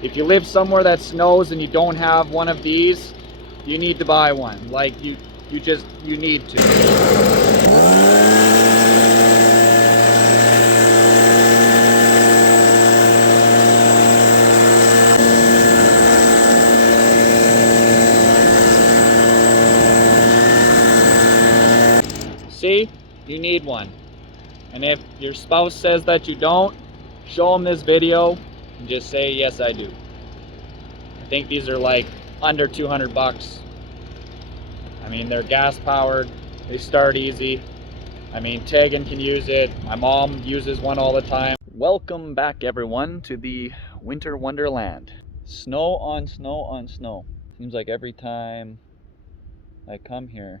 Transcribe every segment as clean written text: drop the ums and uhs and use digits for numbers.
If you live somewhere that snows and you don't have one of these, you need to buy one. Like you need to. See, you need one. And if your spouse says that you don't, show them this video and just say, yes, I do. I think these are like under 200 bucks. I mean, they're gas powered, they start easy. I mean, Tegan can use it, my mom uses one all the time. Welcome back everyone to the winter wonderland. Snow on snow on snow. Seems like every time I come here,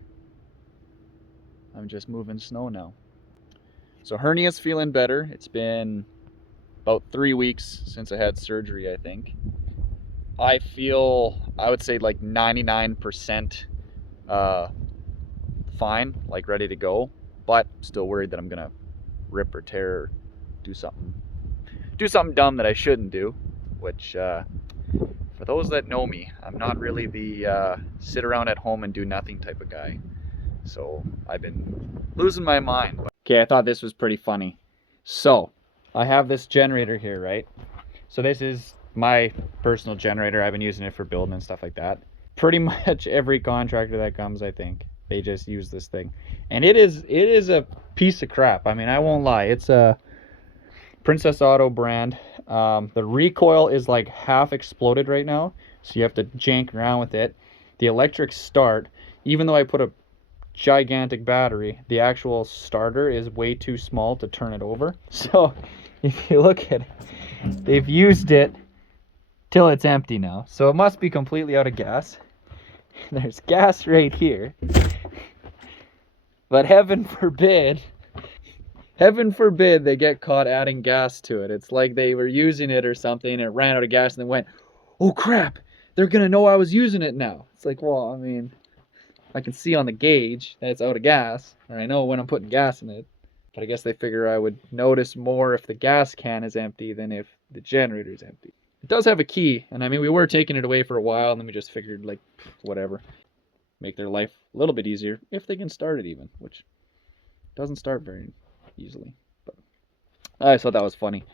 I'm just moving snow now. So hernia's feeling better. It's been about 3 weeks since I had surgery, I think. I feel, I would say like 99% fine, like ready to go, but still worried that I'm gonna rip or tear or do something dumb that I shouldn't do, which for those that know me, I'm not really the sit around at home and do nothing type of guy. So I've been losing my mind. Okay, I thought this was pretty funny. So I have this generator here, right? So this is my personal generator. I've been using it for building and stuff like that. Pretty much every contractor that comes, I think, they just use this thing. And it is a piece of crap. I mean, I won't lie. It's a Princess Auto brand. The recoil is like half exploded right now, so you have to jank around with it. The electric start, even though I put a gigantic battery, the actual starter is way too small to turn it over. So if you look at it, they've used it till it's empty now, so it must be completely out of gas. There's gas right here, but heaven forbid they get caught adding gas to it. It's like they were using it or something and it ran out of gas and they went, oh crap, they're gonna know I was using it now. It's like, well, I mean, I can see on the gauge that it's out of gas, and I know when I'm putting gas in it. But I guess they figure I would notice more if the gas can is empty than if the generator is empty. It does have a key, and I mean, we were taking it away for a while, and then we just figured, like, whatever. Make their life a little bit easier, if they can start it even, which doesn't start very easily. But I just thought that was funny,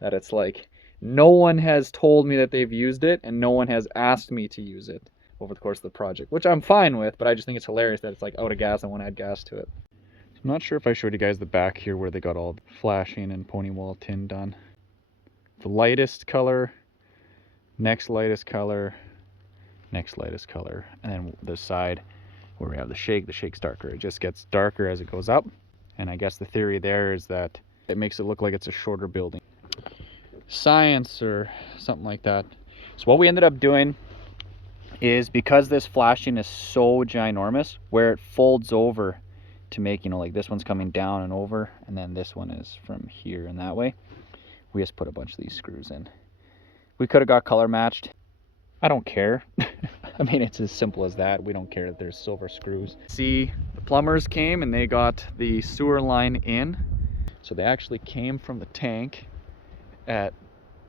that it's like, no one has told me that they've used it, and no one has asked me to use it over the course of the project, which I'm fine with, but I just think it's hilarious that it's like out of gas and want to add gas to it. I'm not sure if I showed you guys the back here where they got all the flashing and pony wall tin done. The lightest color, next lightest color, next lightest color, and then the side where we have the shake's darker. It just gets darker as it goes up, and I guess the theory there is that it makes it look like it's a shorter building. Science or something like that. So what we ended up doing is, because this flashing is so ginormous, where it folds over to make, you know, like this one's coming down and over, and then this one is from here and that way, we just put a bunch of these screws in. We could have got color matched. I don't care. I mean, it's as simple as that. We don't care that there's silver screws. See, the plumbers came and they got the sewer line in. So they actually came from the tank at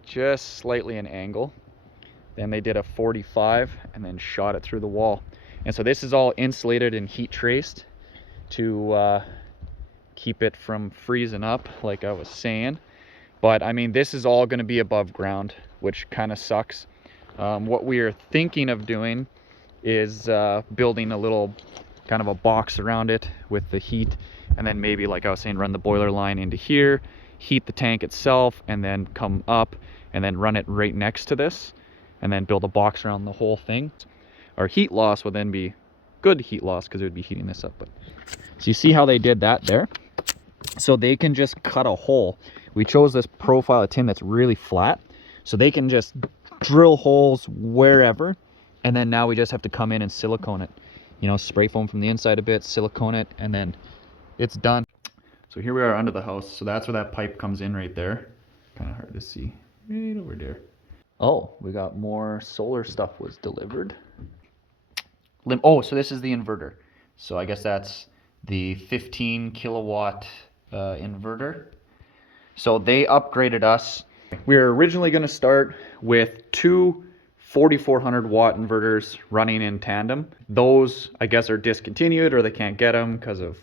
just slightly an angle. Then they did a 45 and then shot it through the wall. And so this is all insulated and heat traced to keep it from freezing up, like I was saying. But I mean, this is all going to be above ground, which kind of sucks. What we are thinking of doing is building a little kind of a box around it with the heat, and then maybe, like I was saying, run the boiler line into here, heat the tank itself, and then come up and then run it right next to this, and then build a box around the whole thing. Our heat loss would then be good heat loss because it would be heating this up. But so you see how they did that there? So they can just cut a hole. We chose this profile of tin that's really flat, so they can just drill holes wherever, and then now we just have to come in and silicone it. You know, spray foam from the inside a bit, silicone it, and then it's done. So here we are under the house. So that's where that pipe comes in right there. Kind of hard to see. Right over there. Oh, we got more solar stuff was delivered. Oh, so this is the inverter. So I guess that's the 15 kilowatt inverter. So they upgraded us We were originally going to start with two 4400 watt inverters running in tandem. Those, I guess, are discontinued or they can't get them because of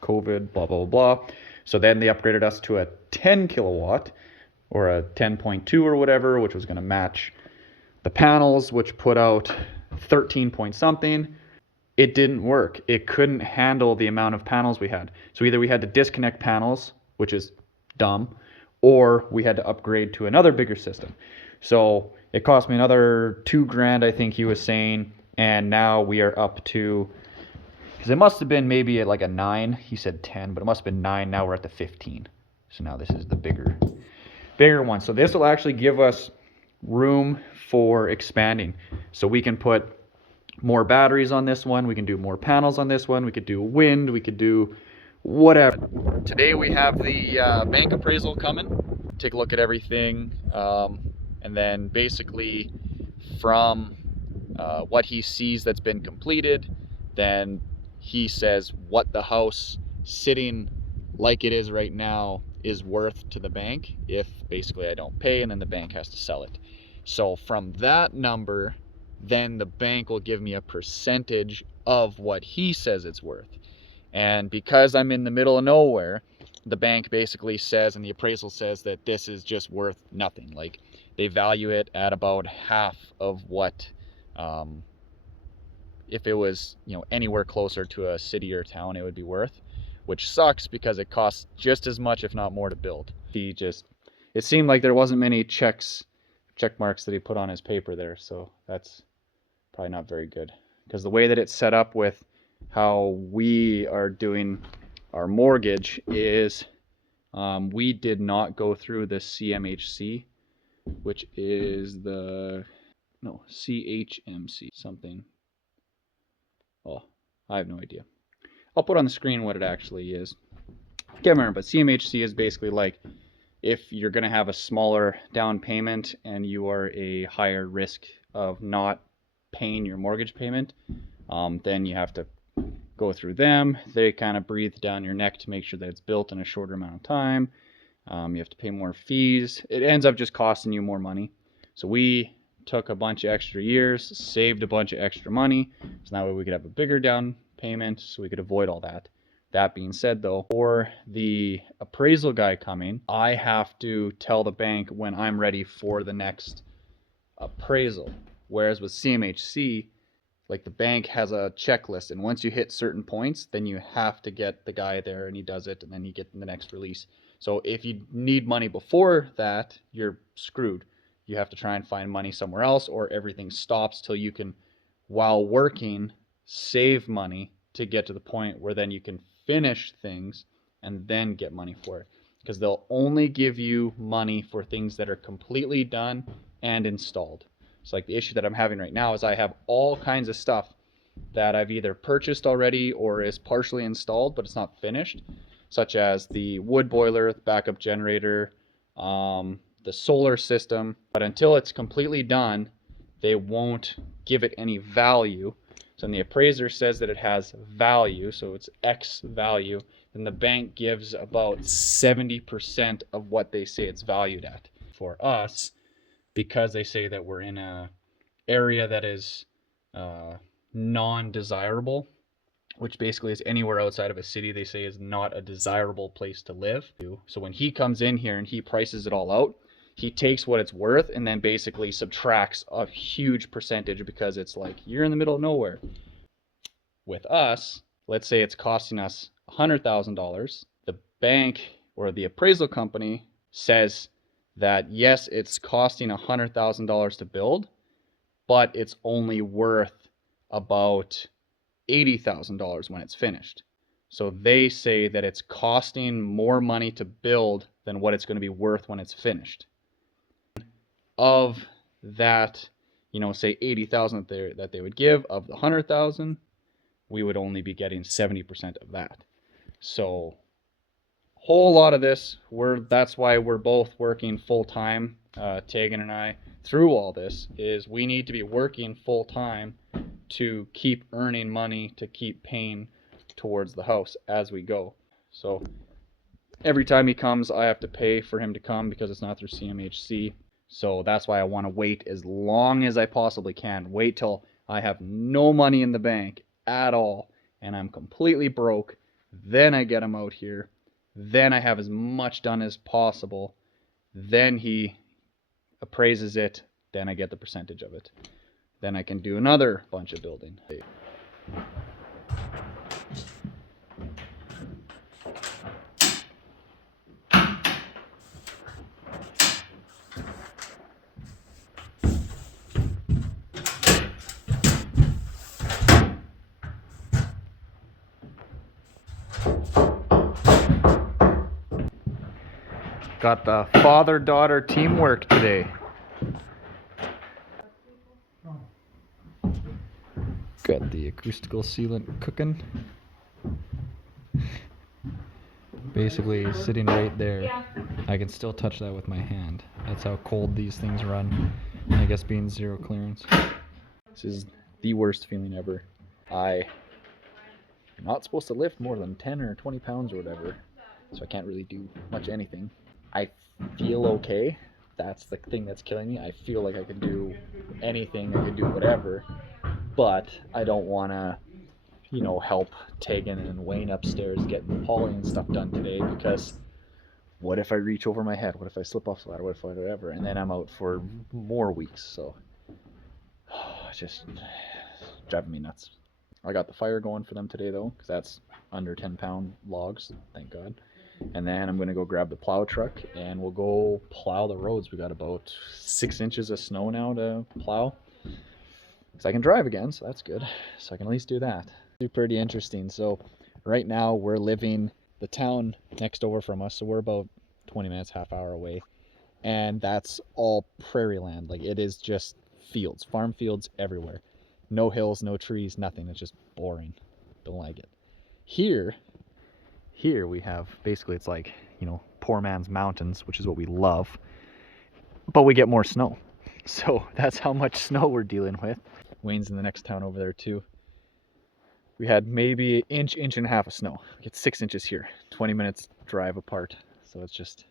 COVID, blah, blah, blah. So then they upgraded us to a 10 kilowatt or a 10.2 or whatever, which was going to match the panels, which put out 13 point something. It didn't work. It couldn't handle the amount of panels we had. So either we had to disconnect panels, which is dumb, or we had to upgrade to another bigger system. So it cost me another $2,000, I think he was saying, and now we are up to, because it must have been maybe at like a 9. He said 10, but it must have been 9. Now we're at the 15. So now this is the bigger one. So this will actually give us room for expanding. So we can put more batteries on this one, we can do more panels on this one, we could do wind, we could do whatever. Today we have the bank appraisal coming, take a look at everything, and then basically from what he sees that's been completed, then he says what the house sitting like it is right now is worth to the bank if basically I don't pay, and then the bank has to sell it. So from that number, then the bank will give me a percentage of what he says it's worth. And because I'm in the middle of nowhere, the bank basically says, and the appraisal says, that this is just worth nothing. Like, they value it at about half of what, if it was, you know, anywhere closer to a city or town, it would be worth, which sucks because it costs just as much, if not more, to build. It seemed like there wasn't many check marks that he put on his paper there, so that's probably not very good, because the way that it's set up with how we are doing our mortgage is we did not go through the CMHC, which is CHMC something. Oh, I have no idea. I'll put on the screen what it actually is. I can't remember, but CMHC is basically like if you're going to have a smaller down payment and you are a higher risk of not paying your mortgage payment, then you have to go through them. They kind of breathe down your neck to make sure that it's built in a shorter amount of time. You have to pay more fees. It ends up just costing you more money. So we took a bunch of extra years, saved a bunch of extra money, so that way we could have a bigger down payment, so we could avoid all that. That being said, though, for the appraisal guy coming, I have to tell the bank when I'm ready for the next appraisal. Whereas with CMHC, like, the bank has a checklist, and once you hit certain points, then you have to get the guy there and he does it, and then you get the next release. So if you need money before that, you're screwed. You have to try and find money somewhere else, or everything stops till you can, while working, save money to get to the point where then you can finish things and then get money for it. Because they'll only give you money for things that are completely done and installed. So like the issue that I'm having right now is I have all kinds of stuff that I've either purchased already or is partially installed, but it's not finished, such as the wood boiler, the backup generator, the solar system. But until it's completely done, they won't give it any value. So when the appraiser says that it has value, so it's X value, then the bank gives about 70% of what they say it's valued at. For us, because they say that we're in a area that is non-desirable, which basically is anywhere outside of a city, they say is not a desirable place to live. So when he comes in here and he prices it all out, he takes what it's worth and then basically subtracts a huge percentage, because it's like, you're in the middle of nowhere. With us, let's say it's costing us $100,000. The bank or the appraisal company says that yes, it's costing $100,000 to build, but it's only worth about $80,000 when it's finished. So they say that it's costing more money to build than what it's going to be worth when it's finished. Of that, you know, say 80,000 that they would give, of the 100,000, we would only be getting 70% of that. So whole lot of this, that's why we're both working full-time, Tegan and I, through all this, is we need to be working full-time to keep earning money, to keep paying towards the house as we go. So every time he comes, I have to pay for him to come because it's not through CMHC. So that's why I want to wait as long as I possibly can. Wait till I have no money in the bank at all and I'm completely broke. Then I get him out here. Then I have as much done as possible. Then he appraises it. Then I get the percentage of it. Then I can do another bunch of building. Got the father-daughter teamwork today. Got the acoustical sealant cooking. Basically sitting right there. I can still touch that with my hand. That's how cold these things run. I guess being zero clearance. This is the worst feeling ever. I'm not supposed to lift more than 10 or 20 pounds or whatever, so I can't really do much anything. I feel okay. That's the thing that's killing me. I feel like I can do anything, I can do whatever, but I don't want to, you know, help Tegan and Wayne upstairs getting the poly and stuff done today, because what if I reach over my head? What if I slip off the ladder? What if I whatever? And then I'm out for more weeks, so it's just driving me nuts. I got the fire going for them today though, because that's under 10-pound logs, thank God. And then I'm gonna go grab the plow truck and we'll go plow the roads. We got about 6 inches of snow now to plow, because I can drive again, so that's good. So I can at least do that. It's pretty interesting. So right now we're living the town next over from us, so we're about 20 minutes, half hour away, and that's all prairie land. Like, it is just fields, farm fields everywhere. No hills, no trees, nothing. It's just boring. Don't like it. Here we have, basically it's like, you know, poor man's mountains, which is what we love, but we get more snow. So that's how much snow we're dealing with. Wayne's in the next town over there too. We had maybe an inch and a half of snow. We get 6 inches here, 20 minutes drive apart. So it's just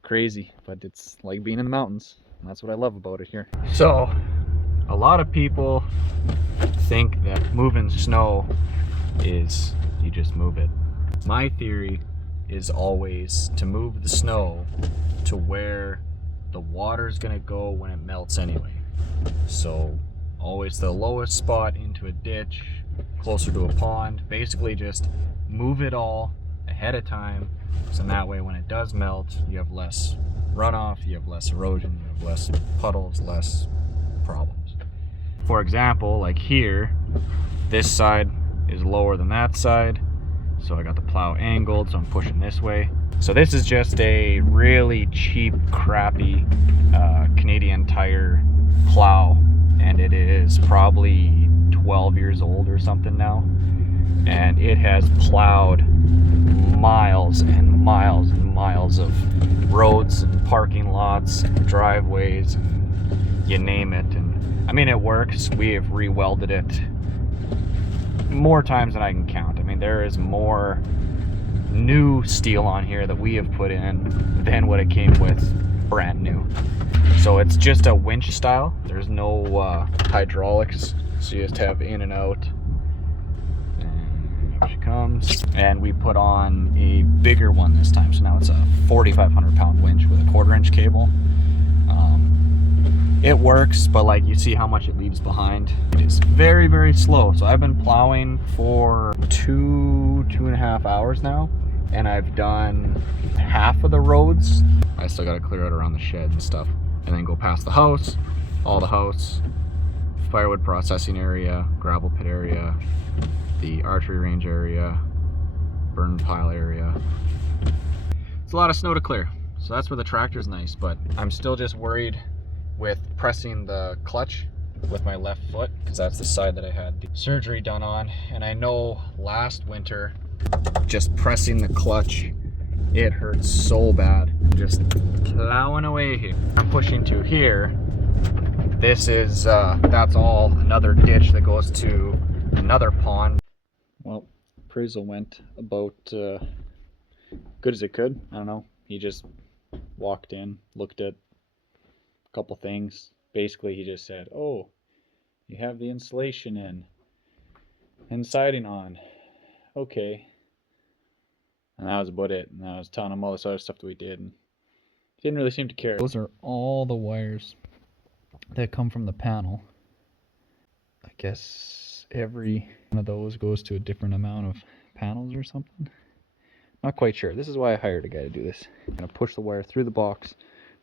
crazy, but it's like being in the mountains. And that's what I love about it here. So a lot of people think that moving snow is you just move it. My theory is always to move the snow to where the water's gonna go when it melts anyway. So always the lowest spot into a ditch, closer to a pond. Basically just move it all ahead of time, so that way when it does melt, you have less runoff, you have less erosion, you have less puddles, less problems. For example, like here, this side is lower than that side, so I got the plow angled, so I'm pushing this way. So this is just a really cheap, crappy Canadian Tire plow, and it is probably 12 years old or something now, and it has plowed miles and miles and miles of roads and parking lots and driveways, and you name it. And I mean, it works. We have re-welded it more times than I can count. I mean, there is more new steel on here that we have put in than what it came with brand new. So it's just a winch style. There's no hydraulics, so you just have in and out. And here she comes. And we put on a bigger one this time, so now it's a 4,500 pound winch with a 1/4 inch cable. It works, but like, you see how much it leaves behind. It is very, very slow. So I've been plowing for 2.5 hours now, and I've done half of the roads. I still gotta clear out around the shed and stuff, and then go past the house, all the house, firewood processing area, gravel pit area, the archery range area, burn pile area. It's a lot of snow to clear, so that's where the tractor's nice, but I'm still just worried with pressing the clutch with my left foot, because that's the side that I had the surgery done on. And I know last winter, just pressing the clutch, it hurt so bad. Just plowing away here. I'm pushing to here. This is, that's all another ditch that goes to another pond. Well, appraisal went about good as it could. I don't know. He just walked in, looked at a couple things. Basically, he just said, "Oh, you have the insulation in and siding on. Okay." And that was about it. And I was telling him all this other stuff that we did, and he didn't really seem to care. Those are all the wires that come from the panel. I guess every one of those goes to a different amount of panels or something. Not quite sure. This is why I hired a guy to do this. I'm gonna push the wire through the box,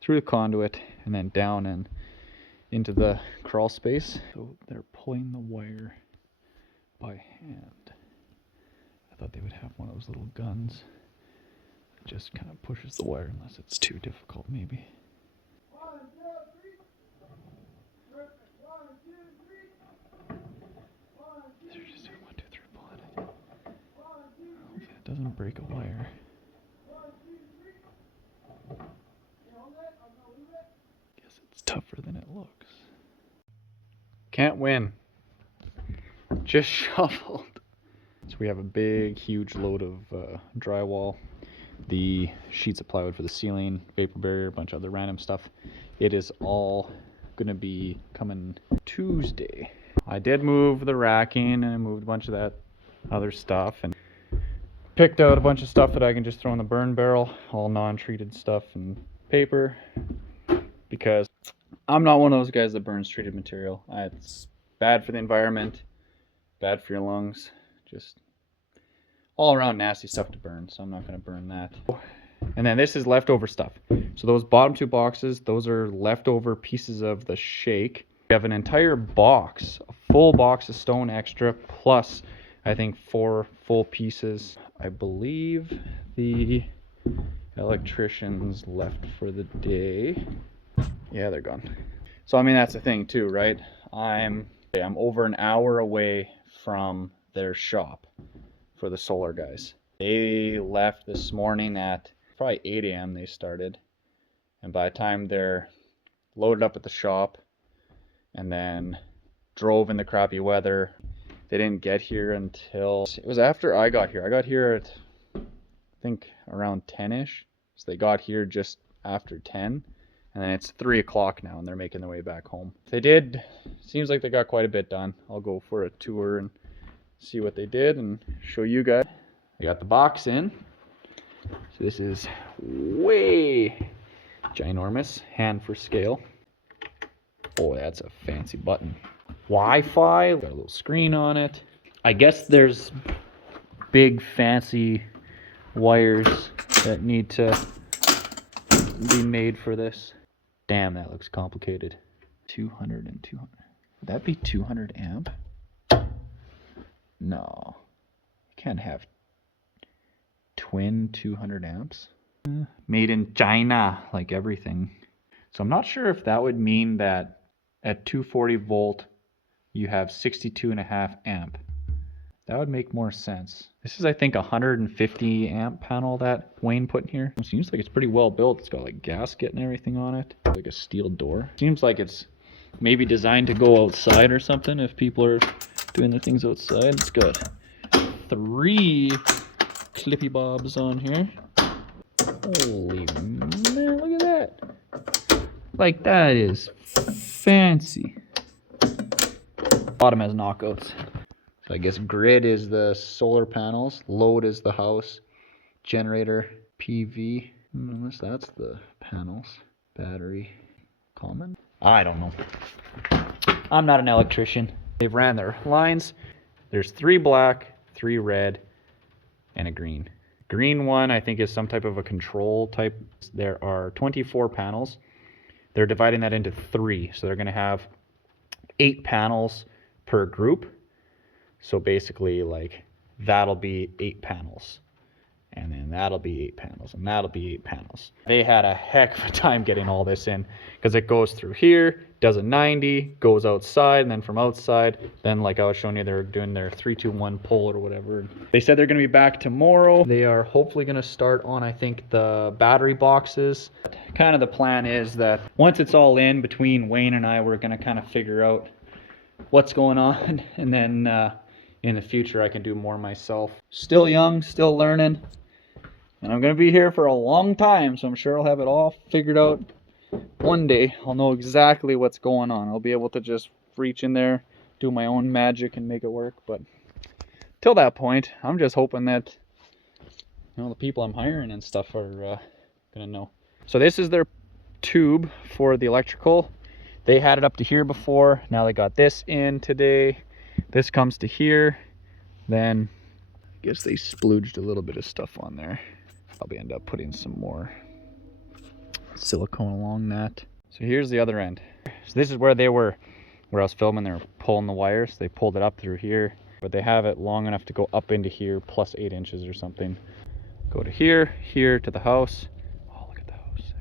through the conduit, and then down and into the crawl space. So they're pulling the wire by hand. I thought they would have one of those little guns that just kind of pushes the wire unless it's too difficult, maybe. They're just doing 1, 2, 3, pull it. Hopefully it doesn't break a wire. Guess it's tougher than it looks. Can't win. Just shoveled. So we have a big, huge load of drywall, the sheets of plywood for the ceiling, vapor barrier, a bunch of other random stuff. It is all gonna be coming Tuesday. I did move the racking and I moved a bunch of that other stuff and picked out a bunch of stuff that I can just throw in the burn barrel, all non-treated stuff and paper, because I'm not one of those guys that burns treated material. It's bad for the environment, bad for your lungs, just all around nasty stuff to burn, so I'm not going to burn that. And then this is leftover stuff. So those bottom 2 boxes, those are leftover pieces of the shake. We have an entire box, a full box of stone extra, plus I think 4 full pieces. I believe the electricians left for the day. Yeah, they're gone. So I mean, that's the thing too, right? I'm over an hour away from their shop for the solar guys. They left this morning at probably 8 a.m. they started, and by the time they're loaded up at the shop and then drove in the crappy weather, they didn't get here until, it was after I got here. I got here at I think around 10ish, so they got here just after 10, and then it's 3 o'clock now and they're making their way back home. They did, seems like they got quite a bit done. I'll go for a tour and see what they did and show you guys. I got the box in. So this is way ginormous, hand for scale. Oh, that's a fancy button. Wi-Fi, got a little screen on it. I guess there's big fancy wires that need to be made for this. Damn, that looks complicated. 200 and 200. Would that be 200 amp? No, you can't have twin 200 amps. Made in China, like everything. So I'm not sure if that would mean that at 240 volt you have 62.5 amp. That would make more sense. This is, I think, a 150 amp panel that Wayne put in here. It seems like it's pretty well built. It's got like gasket and everything on it, like a steel door. Seems like it's maybe designed to go outside or something if people are doing their things outside. It's got 3 clippy bobs on here. Holy man, look at that. Like, that is fancy. Bottom has knockouts. So I guess grid is the solar panels, load is the house, generator, PV, unless that's the panels, battery, common? I don't know. I'm not an electrician. They've ran their lines. There's 3 black, 3 red, and a green. Green one I think is some type of a control type. There are 24 panels. They're dividing that into 3. So they're going to have 8 panels per group. So basically, like, that'll be 8 panels. And then that'll be 8 panels. And that'll be 8 panels. They had a heck of a time getting all this in, because it goes through here, does a 90, goes outside, and then from outside, then like I was showing you, they're doing their 3-2-1 pull or whatever. They said they're going to be back tomorrow. They are hopefully going to start on, I think, the battery boxes. Kind of the plan is that once it's all in, between Wayne and I, we're going to kind of figure out what's going on, and then in the future I can do more myself. Still young, still learning, And I'm gonna be here for a long time, so I'm sure I'll have it all figured out. One day I'll know exactly what's going on. I'll be able to just reach in there, do my own magic and make it work. But till that point, I'm just hoping that, you know, the people I'm hiring and stuff are gonna know. So this is their tube for the electrical. They had it up to here before. Now they got this in today. This comes to here. Then I guess they splooged a little bit of stuff on there. Probably end up putting some more silicone along that. So here's the other end. So this is where they were, where I was filming. They were pulling the wires. They pulled it up through here, but they have it long enough to go up into here plus 8 inches or something. Go to here, here to the house. Oh, look at the house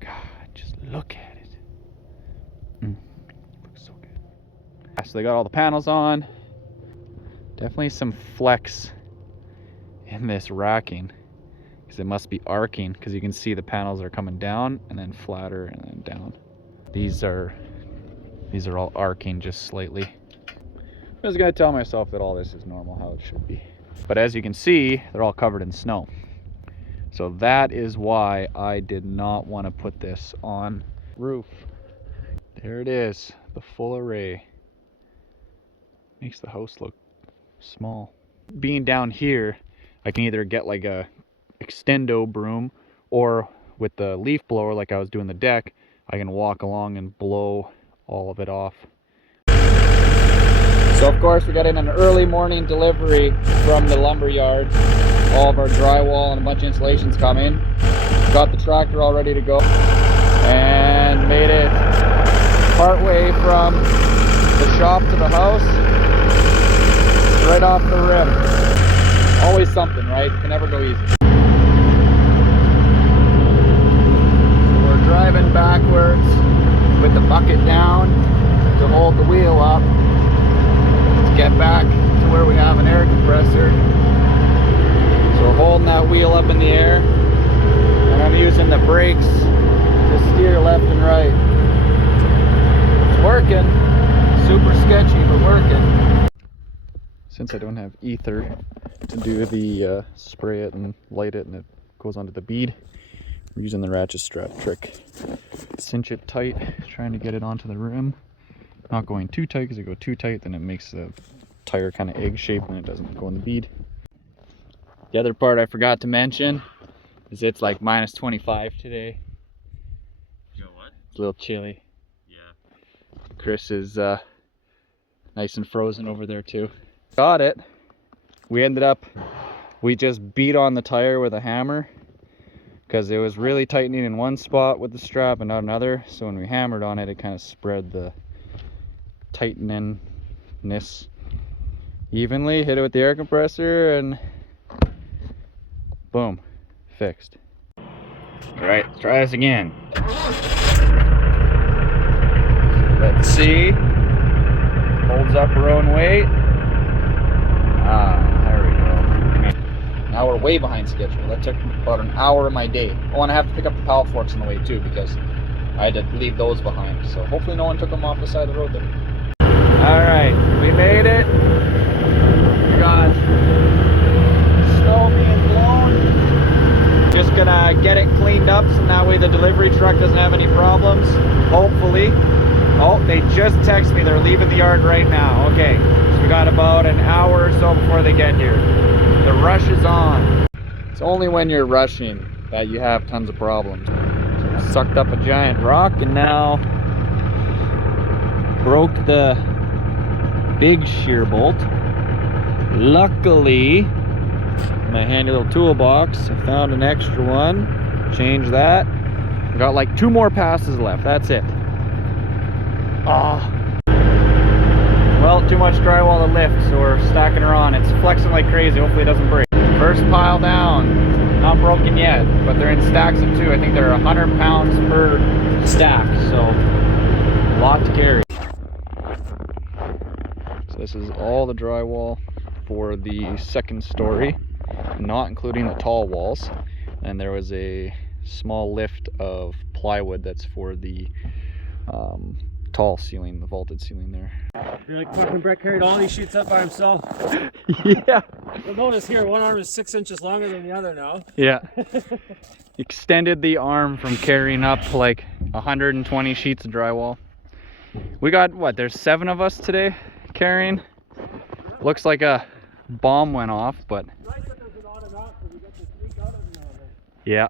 there. God, just look at it. Looks so good. So they got all the panels on. Definitely some flex in this racking, because it must be arcing, because you can see the panels are coming down and then flatter and then down. These are all arcing just slightly. I was gonna tell myself that all this is normal, how it should be. But as you can see, they're all covered in snow. So that is why I did not want to put this on roof. There it is, the full array. Makes the house look small. Being down here, I can either get like a extendo broom, or with the leaf blower like I was doing the deck, I can walk along and blow all of it off. So of course we got in an early morning delivery from the lumber yard. All of our drywall and a bunch of insulation's come in. Got the tractor all ready to go and made it part way from the shop to the house, right off the rim. Always something, right? Can never go easy. So we're driving backwards with the bucket down to hold the wheel up to get back to where we have an air compressor. So we're holding that wheel up in the air, and I'm using the brakes to steer left and right. It's working. Super sketchy, but working. Since I don't have ether to do the spray it and light it and it goes onto the bead, we're using the ratchet strap trick. Cinch it tight, trying to get it onto the rim. Not going too tight, because if you go too tight then it makes the tire kind of egg shaped and it doesn't go in the bead. The other part I forgot to mention is it's like minus 25 today. You know what? It's a little chilly. Yeah. Chris is nice and frozen over there too. Got it. We just beat on the tire with a hammer because it was really tightening in one spot with the strap and not another. So when we hammered on it, it kind of spread the tighteningness evenly. Hit it with the air compressor and boom, fixed. All right, let's try this again. Let's see. Holds up her own weight. There we go. Now we're way behind schedule. That took about an hour of my day. Oh, and I have to pick up the pallet forks on the way too, because I had to leave those behind. So hopefully no one took them off the side of the road there. Alright, we made it. We got snow being blown. Just gonna get it cleaned up so that way the delivery truck doesn't have any problems. Hopefully. Oh, they just texted me. They're leaving the yard right now. Okay, so we got about an hour or so before they get here. The rush is on. It's only when you're rushing that you have tons of problems. So sucked up a giant rock and now broke the big shear bolt. Luckily, my handy little toolbox, I found an extra one. Changed that. Got like 2 more passes left. That's it. Well, too much drywall to lift, so we're stacking her on. It's flexing like crazy. Hopefully it doesn't break. First pile down. Not broken yet, but they're in stacks of 2. I think they're 100 pounds per stack, so a lot to carry. So this is all the drywall for the second story, not including the tall walls. And there was a small lift of plywood that's for the tall ceiling, the vaulted ceiling there. You're like fucking Brett carried all these sheets up by himself. Yeah, You'll notice here, one arm is 6 inches longer than the other now. Yeah. Extended the arm from carrying up like 120 sheets of drywall. We got, what, there's 7 of us today carrying. Looks like a bomb went off, but Nice that there's an automatic so we get to sneak out every now and then. yeah.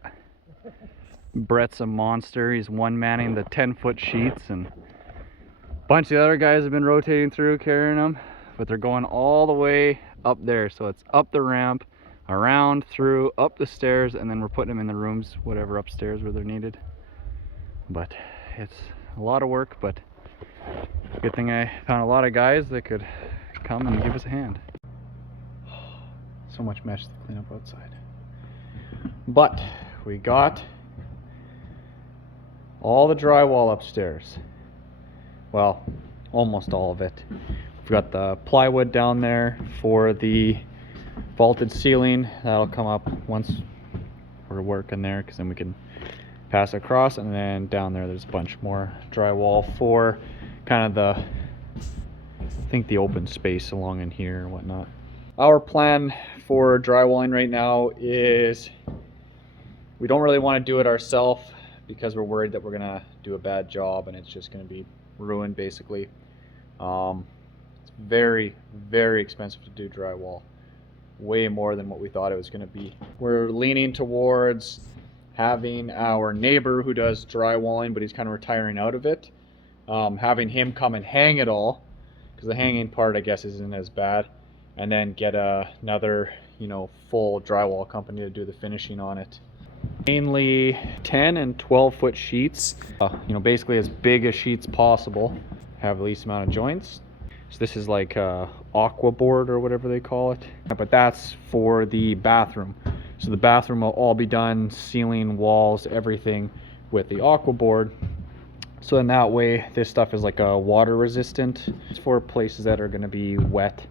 Brett's a monster. He's one-manning the 10-foot sheets, and a bunch of the other guys have been rotating through carrying them, but they're going all the way up there. So it's up the ramp, around, through, up the stairs, and then we're putting them in the rooms, whatever upstairs where they're needed. But it's a lot of work, but good thing I found a lot of guys that could come and give us a hand. So much mesh to clean up outside. But we got all the drywall upstairs. Well, almost all of it. We've got the plywood down there for the vaulted ceiling. That'll come up once we're working there, because then we can pass across. And then down there there's a bunch more drywall for kind of the, I think, the open space along in here and whatnot. Our plan for drywalling right now is we don't really want to do it ourselves because we're worried that we're gonna do a bad job and it's just gonna be ruined basically. It's very, very expensive to do drywall. Way more than what we thought it was gonna be. We're leaning towards having our neighbor who does drywalling, but he's kind of retiring out of it, having him come and hang it all, because the hanging part I guess isn't as bad, and then get another, you know, full drywall company to do the finishing on it. Mainly 10 and 12 foot sheets, you know, basically as big as sheets possible, have the least amount of joints. So this is like aqua board or whatever they call it, but that's for the bathroom. So the bathroom will all be done, ceiling, walls, everything with the aqua board. So in that way, this stuff is like a water resistant. It's for places that are going to be wet,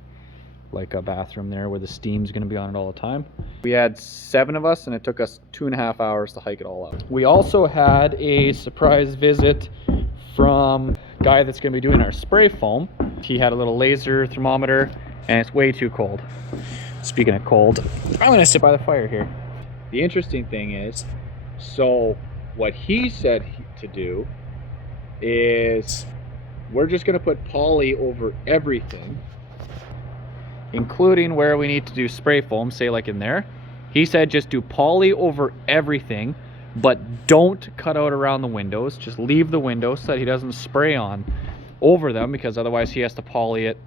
like a bathroom there where the steam's going to be on it all the time. We had 7 of us and it took us 2.5 hours to hike it all out. We also had a surprise visit from a guy that's going to be doing our spray foam. He had a little laser thermometer and it's way too cold. Speaking of cold, I'm going to sit by the fire here. The interesting thing is, so what he said to do is we're just going to put poly over everything, including where we need to do spray foam, say like in there. He said just do poly over everything, but don't cut out around the windows. Just leave the windows so that he doesn't spray on over them, because otherwise he has to poly it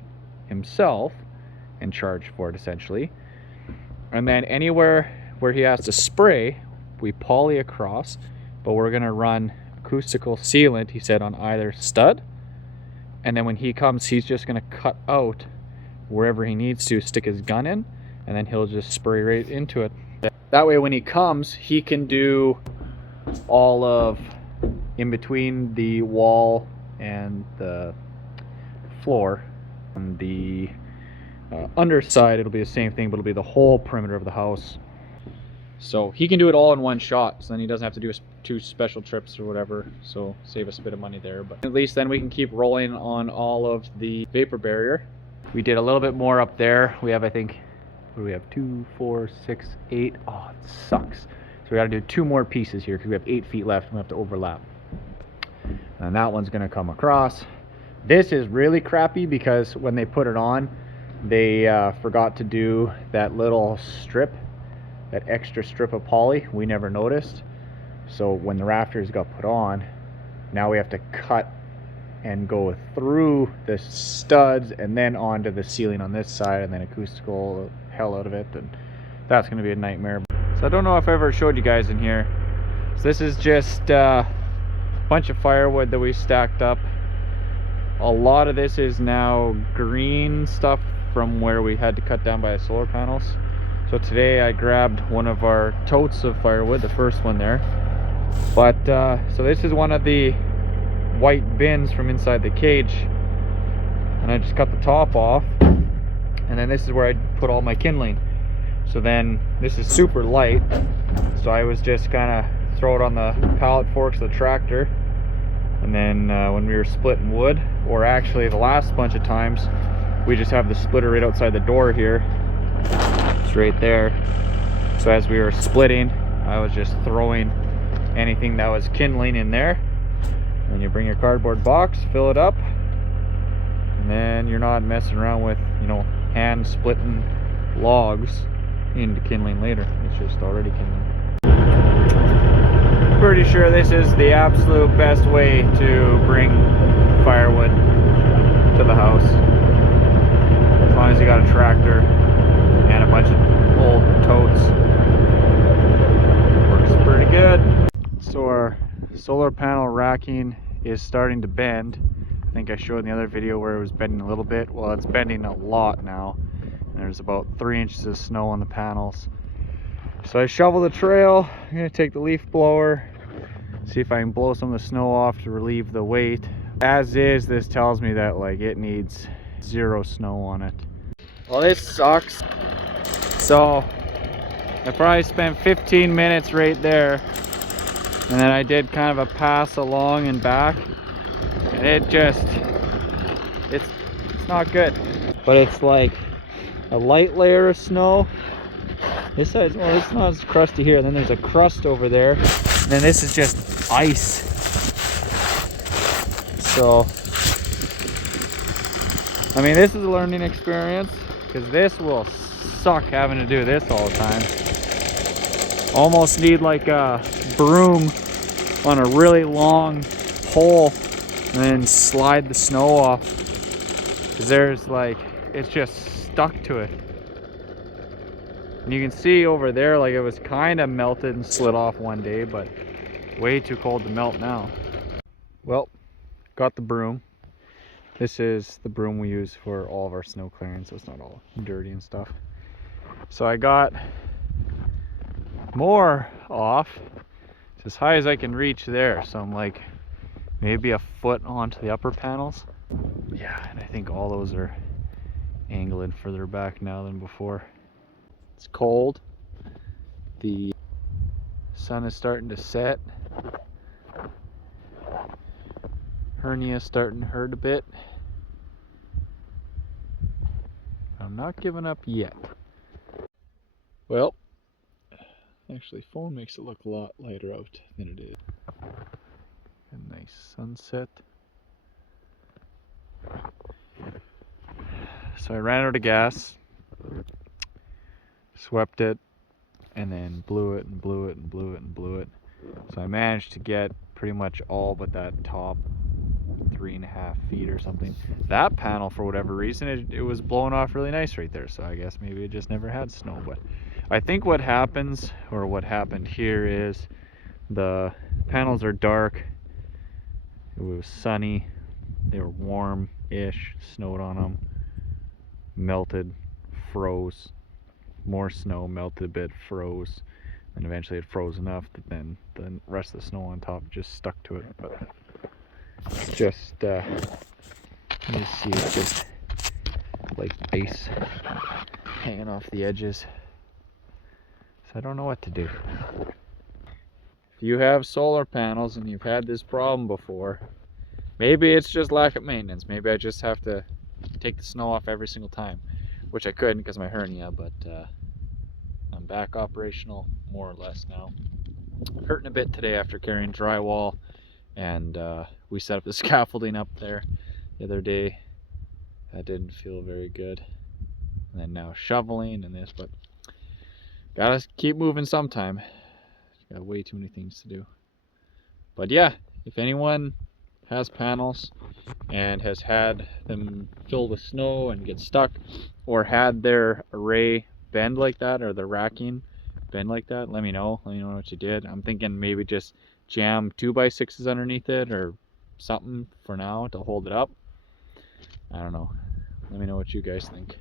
himself and charge for it essentially. And then anywhere where he has to spray, we poly across, but we're gonna run acoustical sealant, he said, on either stud. And then when he comes, he's just gonna cut out wherever he needs to, stick his gun in, and then he'll just spray right into it. That way when he comes, he can do all of in between the wall and the floor. On the underside, it'll be the same thing, but it'll be the whole perimeter of the house. So he can do it all in one shot, so then he doesn't have to do 2 special trips or whatever, so save us a bit of money there. But at least then we can keep rolling on all of the vapor barrier. We did a little bit more up there. We have, I think, what do we have? 2, 4, 6, 8. Oh, it sucks. So we got to do 2 more pieces here because we have 8 feet left and we have to overlap. And that one's going to come across. This is really crappy because when they put it on, they forgot to do that little strip, that extra strip of poly. We never noticed. So when the rafters got put on, now we have to cut and go through the studs and then onto the ceiling on this side, and then acoustical hell out of it, and that's going to be a nightmare. So I don't know if I ever showed you guys in here. So this is just a bunch of firewood that we stacked up. A lot of this is now green stuff from where we had to cut down by the solar panels. So today I grabbed one of our totes of firewood, the first one there. But so this is one of the white bins from inside the cage, and I just cut the top off, and then this is where I put all my kindling. So then this is super light, so I was just kind of throw it on the pallet forks of the tractor, and then when we were splitting wood, or actually the last bunch of times, we just have the splitter right outside the door here, box right there. So as we were splitting, I was just throwing anything that was kindling in there. Then you bring your cardboard box, fill it up, and then you're not messing around with, you know, hand splitting logs into kindling later. It's just already kindling. Pretty sure this is the absolute best way to bring firewood to the house. As long as you got a tractor and a bunch of old totes. Works pretty good. So our solar panel racking is starting to bend. I think I showed in the other video where it was bending a little bit. Well, it's bending a lot now. There's about 3 inches of snow on the panels. So I shovel the trail. I'm gonna take the leaf blower, see if I can blow some of the snow off to relieve the weight. As is, this tells me that like it needs 0 snow on it. Well, this sucks. So I probably spent 15 minutes right there, and then I did kind of a pass along and back, and it's not good. But it's like a light layer of snow. This side, well, it's not as crusty here. Then there's a crust over there. And then this is just ice. So, I mean, this is a learning experience, because this will suck having to do this all the time. Almost need like a broom on a really long pole and then slide the snow off. Because there's like, it's just stuck to it. And you can see over there, like it was kind of melted and slid off one day, but way too cold to melt now. Well, got the broom. This is the broom we use for all of our snow clearing, so it's not all dirty and stuff. So I got more off. It's as high as I can reach there, so I'm like maybe a foot onto the upper panels. Yeah, and I think all those are angling further back now than before. It's cold. The sun is starting to set. Hernia's starting to hurt a bit. I'm not giving up yet. Well, actually phone makes it look a lot lighter out than it is. A nice sunset. So I ran out of gas, swept it, and then blew it and blew it and blew it and blew it. So I managed to get pretty much all but that top 3.5 feet or something. That panel, for whatever reason, it was blowing off really nice right there. So I guess maybe it just never had snow. But I think what happens, or what happened here, is the panels are dark. It was sunny. They were warm-ish. Snowed on them. Melted. Froze. More snow, melted a bit, froze, and eventually it froze enough that then the rest of the snow on top just stuck to it. But it's just let me see, it's just like ice hanging off the edges, so I don't know what to do. If you have solar panels and you've had this problem before, maybe it's just lack of maintenance. Maybe I just have to take the snow off every single time, which I couldn't because of my hernia, but I'm back operational more or less now. Hurting a bit today after carrying drywall, and we set up the scaffolding up there the other day. That didn't feel very good. And then now shoveling and this, but gotta keep moving sometime. Got way too many things to do. But yeah, if anyone has panels and has had them fill with snow and get stuck, or had their array bend like that, or the racking bend like that, let me know. Let me know what you did. I'm thinking maybe just jam 2x6s underneath it or something for now to hold it up. I don't know. Let me know what you guys think.